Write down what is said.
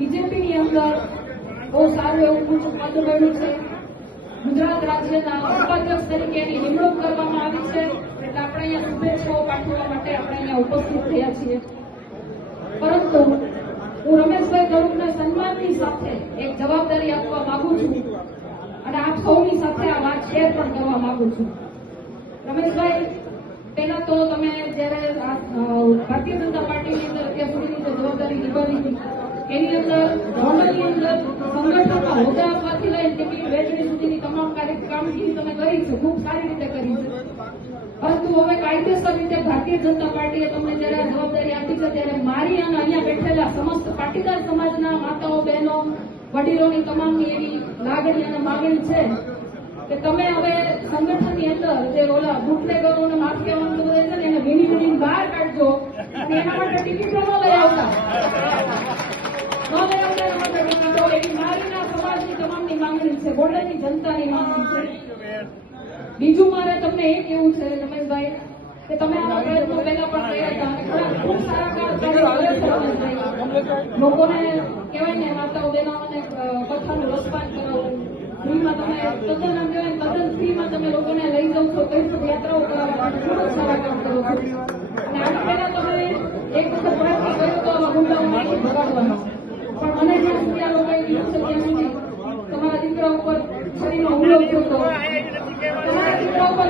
બીજેપીની અંદર બહુ સારું એવું પદ મળ્યું છે. ગુજરાત રાજ્યના ઉપાધ્યક્ષ તરીકેની નિમણૂક કરવામાં આવી છે. એટલે આપણે અહીંયા શુભેચ્છાઓ પાઠવવા માટે આપણે અહીંયા ઉપસ્થિત થયા છીએ. પરંતુ હું રમેશભાઈ ધડુકને સન્માનની સાથે એક જવાબદારી આપવા માંગુ છું અને આપ સૌની સાથે આ વાત શેર પણ કરવા માંગુ છું. રમેશભાઈ, પહેલા તો તમે જયારે ભારતીય જનતા પાર્ટીની અંદર અત્યાર સુધીની જે જવાબદારી નિભાવી હતી એની અંદર ગોંડલની અંદર સંગઠનમાં હોદ્દા આપવાથી લઈને ટિકિટ વહેંચણી સુધીની તમામ કામગીરી તમે કરી છે, ખૂબ સારી રીતે કરી છે. પરંતુ હવે કાયદેસર રીતે ભારતીય જનતા પાર્ટીએ તમને જયારે આ જવાબદારી આપી છે ત્યારે મારી અને અહીંયા બેઠેલા સમસ્ત પાટીદાર સમાજના માતાઓ, બહેનો, વડીલોની તમામની એવી લાગણી અને માંગણી છે કે તમે હવે સંગઠનની અંદર જે ઓલા બુટલેગરો અને માફિયાઓ બધે છે ને એને વીણી બહાર કાઢજો અને એના માટે ટિકિટો ન લઈ આવતા ટિકિટો એવી મારીના સમાજની તમામની માંગણી છે, ગોંડલની જનતાની માંગણી છે. બીજું મારે તમને એ કેવું છે રમેશભાઈ કે તમે આવા પ્રયત્નો પહેલા પણ કર્યા હતા અને ખૂબ સારા લોકોને કહેવાય ને માતાઓ બહેનોને કથાનું રસપાન કરાવવું, ફ્રીમાં તમે તદ્દન આમ કહેવાય તદ્દન ફ્રીમાં તમે લોકોને લઈ જાઓ છો, કઈ યાત્રાઓ કરાવવા માટે ખૂબ જ સારા કામ કરો છો. અને આના પહેલા તમે એક વખત પ્રયત્ન કર્યો તો આવા ગુંડાઓને ભગાડવાનો, પણ મને જ્યાં સુધી આ લોકોએ કીધું છે ત્યાં સુધી તમારા દીકરા ઉપર છરીનો હુમલો થયો હતો, તમારા દીકરા ઉપર